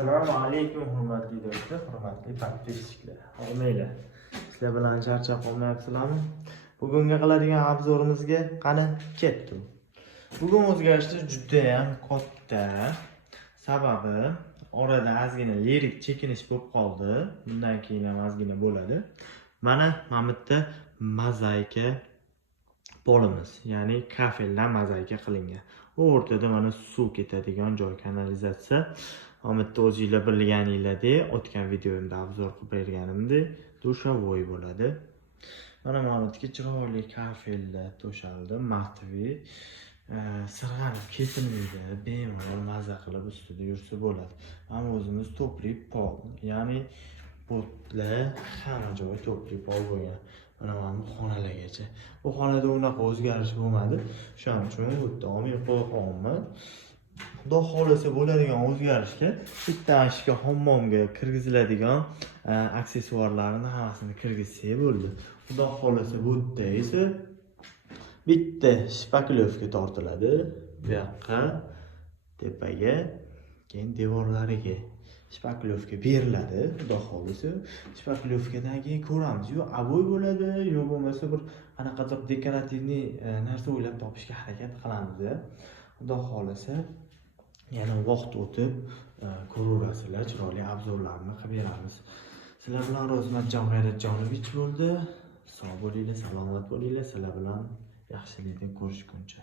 Assalomu alaykum hurmatli do'stlar, hurmatli podpisчиклар. Omanglar. Sizlar bilan charchab qolmayapsizlarmi? Bugungi qiladigan obzorimizga qani ketdim. Bugun o'zgarishlar juda ham katta. Sababi orada ozgina lirik chekinish bo'lib qoldi. Bundan keyin ham ozgina bo'ladi. Mana bu yerda mozaika polimiz, ya'ni kafeldan mozaika qilingan. O'rtada mana suv ketadigan joy, kanalizatsiya. Omadda o'zingizlar bilganinglardek, o'tgan videomda obzor qilib berganimdek, dushovoy bo'ladi. Mana buniki chiroyli kafelda to'shaldi, matviy, sirg'anib ketilmaydi, bemalol maza qilib ustida yursa bo'ladi. Ammo o'zimiz to'pli pol, ya'ni botlar hamma joy to'pli pol bo'lgan. Mana bu xonalargacha. Bu xonada unaqa o'zgarish bo'lmadi. Shuning uchun bu yerda olmay qo'yganman. Xudo xolasa bo'ladigan o'zgarishga bitta ashka hammomga kirgiziladigan aksessuarlarni hammasini kirgizsak bo'ldi. Xudo xolasa bu yerda esa bitta shpaklovka tortiladi. Bu yoqqa tepaga, keyin devorlariga shpaklovka beriladi. Xudo xolasa shpaklovkadan keyin ko'ramiz. Yo aboy bo'ladi, yo bo'lmasa bir qanaqadir dekorativniy narsa o'ylab topishga harakat qilamiz. Xudo xolasa yana vaqt o'tib ko'raverasizlar, chiroyli obzorlarni qilib beramiz. Sizlar bilan Ro'zmatjon G'ayratjonovich bo'ldi. Sog' bo'linglar, salomat bo'linglar. Sizlar bilan yaxshilikda ko'rishguncha.